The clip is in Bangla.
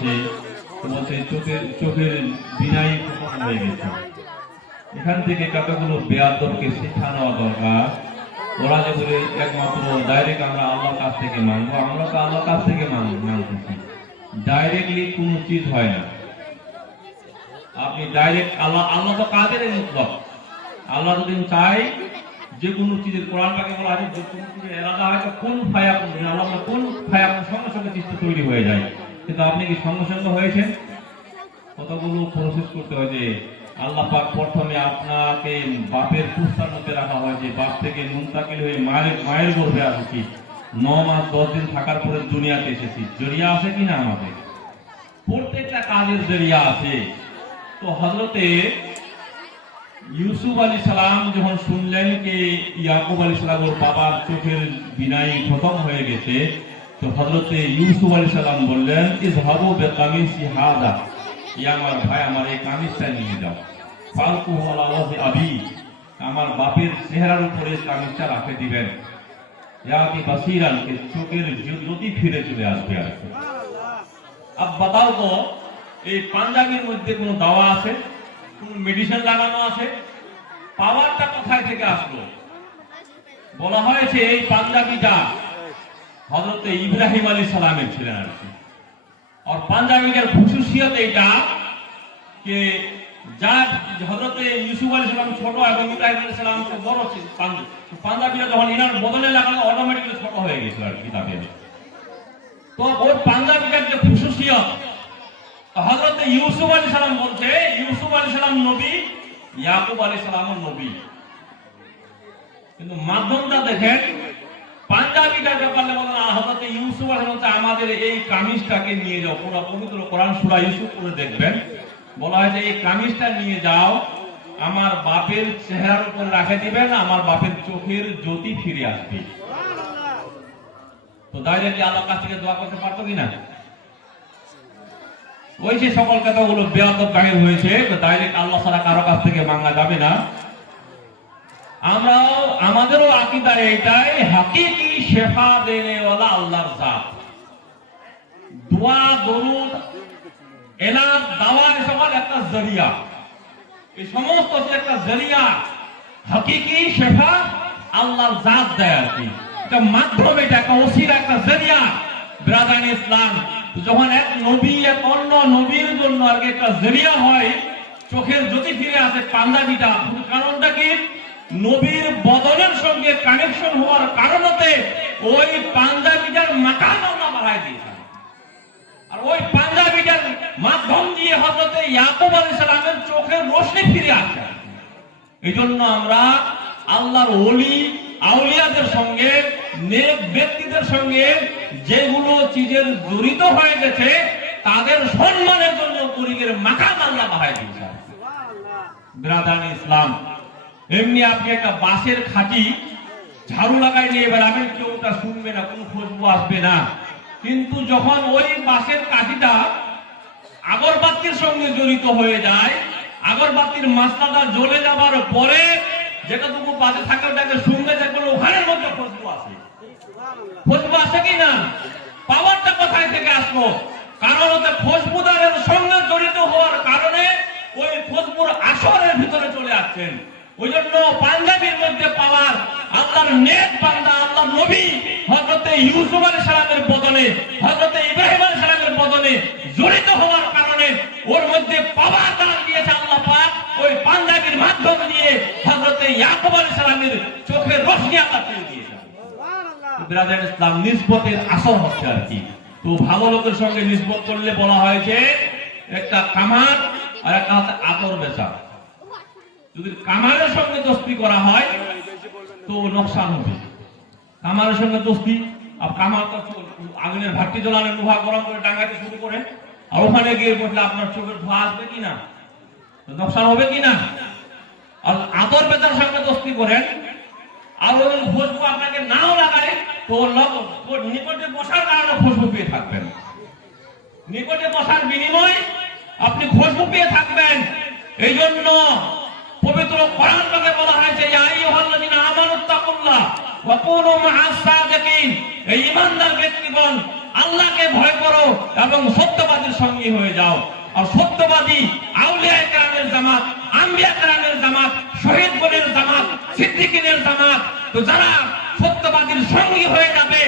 বলছে, বলছে চোখের বিনাই খতম হয়ে গেছে। এখান থেকে কতগুলো বেয়াদবকে শিক্ষা নেওয়া দরকার। ওরা যে বলে একমাত্র ডাইরেক্ট আমরা আল্লাহর কাছ থেকে মানবো, আমরা তো আল্লাহর কাছ থেকে মানতেছি। ডাইরেক্টলি কোনো চিজ হয় না। আপনি ডাইরেক্ট আল্লাহ তো কাদের মুতলক। আল্লাহ যদি চাই যে কোনো চিজের, কোরআন পাকে বলা আছে যে কোনো চিজের এলাদা হয় তো কোন ফায়াকুন, আল্লাহ কোন ফায়াকুন সঙ্গে সঙ্গে চিত্র তৈরি হয়ে যায়। কিন্তু আপনি কি সঙ্গে সঙ্গে হয়েছেন? কতগুলো প্রসেস করতে হয়। যে আল্লাহ পাক প্রথমে আপনাকে বাপের পুস্তার মধ্যে রাখা হয়, যে বাপ থেকে মুনতাকিল হয়ে মায়ের গর্ভে আসছি, 9 মাস 10 দিন থাকার পরে দুনিয়াতে এসেছি। জরিয়া আছে কিনা? আমাদের প্রত্যেকটা কাজের জরিয়া আছে। তো হযরতে ইউসুফ আলাইহিস সালাম যখন শুনলেন যে ইয়াকুব আলাইহিস সালাম ওর বাবার চোখের বিনাই খতম হয়ে গেছে, তো হযরতে ইউসুফ আলাইহিস সালাম বললেন, ইযহাবু বিকামিসি হাযা, ইয়া আমার ভাই, আমার এই কামিজটা নিয়ে যাও, ফালকুহু আলা ওয়াজি আবি, আমার বাপের চেহারার উপরে কামিজটা রাখে দিবেন, ইয়াতি বাসীরান, কে চোখের জ্যোতি ফিরে চলে আসবে। আব বাতাও তো, এই পাঞ্জাবির মধ্যে কোনো দাওয়া আছে? কোন মেডিসিন লাগানো আছে? পাওয়ারটা কোথায় থেকে আসলো? বলা হয়েছে এই পাঞ্জাবিটা হযরতে ইব্রাহিম আলাইহিস সালামের ছিলেন আর কি। আর পাঞ্জাবিটার খুশুসিয়ত এইটা যে যার হযরতে ইউসুফ আলাইহিস সালাম ছোট এবং ইব্রাহিম আলাইহিস সালাম বড় ছিল, পাঞ্জাবিটা যখন ইনার বদলে লাগানো অটোমেটিক্যালি ছোট হয়ে গেছিল আর কি কিতাবে। তো ওই পাঞ্জাবিটার যে খুশুসিয়ত, হযরতে ইউসুফ আলাইহিস সালাম বলছে ইউসুফ আলাইহিস সালাম নবী, ইয়াকুব আলাইহিস সালামও নবী। কিন্তু মাধ্যমটা দেখেন, পাঞ্জাবিটা ব্যাপারে বলেন হযরতে ইউসুফ আলাইহিস সালাম আমাদের এই কামিজটাকে নিয়ে যাও। পুরো পবিত্র কোরআন সূরা ইউসুফ পড়ে দেখবেন, বলা হয় যে এই কামিজটা নিয়ে যাও, আমার বাপের চেহারার উপর রাখে দিবেন, আমার বাপের চোখের জ্যোতি ফিরে আসবে। তো ডাইরেক্টলি আল্লাহর কাছ থেকে দোয়া করতে পারতো কিনা? ওই যে সকল কথাগুলো বেয়াদব গায়েব হয়েছে, তো ডাইরেক্ট আল্লাহ ছাড়া কারো কাছ থেকে মাঙ্গা যাবে না। আমরাও আমাদেরও আকীদা এটাই, হাকিকি শেফা দেনেওয়ালা আল্লাহর জাত। দোয়া, দরুদ, এনাম, দাওয়া সবার একটা জরিয়া, এই সমস্ত একটা জরিয়া। হাকিকি শেফা আল্লাহর জাত দেয় আর কি। এটা মাধ্যম, এটা একটা ওসিলা, একটা জরিয়া। ব্রাদার ইসলাম, যখন এক নবী এক অন্য নবীর জন্য আর কি একটা জরিয়া হয়, চোখের জ্যোতি ফিরে আসে পাঞ্জাবিটা। কারণটা কি? নবীর বদনের সঙ্গে কানেকশন হওয়ার কারণতে ওই পাঞ্জাবিটার মাকাম আল্লাহ বাড়ায় দিয়েছে। আর ওই পাঞ্জাবিটার মাধ্যম দিয়ে হযরতে ইয়াকুব আলাইহিস সালামের চোখের রোশনি ফিরে আসে। এই জন্য আমরা আল্লাহর ওলি আউলিয়াদের সঙ্গে, নেক ব্যক্তিদের সঙ্গে যেগুলো চিজের জড়িত হয়ে গেছে, তাদের সম্মানের জন্য তরিকের মাকাম আল্লাহ বাড়ায় দিয়েছে। ব্রাদার ইসলাম, এমনি আপনি একটা বাঁশের খাঁটি ঝাড়ু লাগাই নিয়ে বেড়াবেন, কেউ ওটা শুনবে না, কোনো খুশবু আসবে না। কিন্তু যখন ওই বাঁশের কাঠিটা আগরবাতির সঙ্গে জড়িত হয়ে যায়, আগরবাতির মাসলাটা জ্বলে যাবার পরে যেটুকু বাজে থাকে ওটাকে শুনবে, যেগুলো ওখানের মধ্যে খুশবু আসে। খুশবু আসে কিনা? পাওয়ারটা কোথায় থেকে আসলো? কারণ ওতে খুশবুদারের সঙ্গে জড়িত হওয়ার কারণে ওই খুশবুর আসরের ভিতরে চলে আসছেন। ওই জন্য পাঞ্জাবির মধ্যে পাওয়ার আল্লাহর নেক বান্দা, আল্লাহর নবী হযরতে ইউসুফ আলাইহিস সালামের বদনে, হযরতে ইব্রাহিম আলাইহিস সালামের বদনে জড়িত হওয়ার কারণে ওর মধ্যে পাওয়ার দান দিয়েছে আল্লাহ পাক। ওই পাঞ্জাবির মাধ্যম দিয়ে হযরতে ইয়াকুব আলাইহিস সালামের চোখের রোশনি আল্লাহ ফিরে দিয়েছে। সুবহানাল্লাহ। ব্রাদার ইসলাম, নিসবতের আসর হচ্ছে আর কি। তো ভালো লোকের সঙ্গে নিসবত করলে বলা হয়েছে একটা কামার আর একটা হচ্ছে আতর বেচা। যদি কামারের সঙ্গে দোস্তি করা হয় তো নোকসান হবে। কামারের সঙ্গে দোস্তি, আর কামার তো আগুনের ভাট্টি জ্বলানো, লোহা গরম করে টাঙ্গাতে শুরু করে, আর ওখানে গিয়ে বসলে আপনার চোখের ধোঁয়া আসবে কিনা, নোকসান হবে কিনা। আর আতর বেচার সঙ্গে দোস্তি করেন, আর ওই খুশবু আপনাকে নাও লাগায়, তো নিকটে বসার কারণে খুশবু পেয়ে থাকবেন। নিকটে বসার বিনিময় আপনি খুশবু পেয়ে থাকবেন। এই জন্য পবিত্র কোরআন থেকে বলা হয়েছে, ইয়া আইয়ুহাল্লাযীনা আমানুত্তাকুল্লাহ ওয়া কুনু মা'আস সাদিকিন, এই ঈমানদার ব্যক্তিগণ আল্লাহকে ভয় করো এবং সত্যবাদীর সত্যবাদীর সঙ্গী হয়ে যাও। আর সত্যবাদী আউলিয়া কেরামের জামাত, আম্বিয়া কেরামের জামাত, শহীদ বনের জামাত, সিদ্দিকিনের জামাত। তো যারা সত্যবাদীর সঙ্গী হয়ে যাবে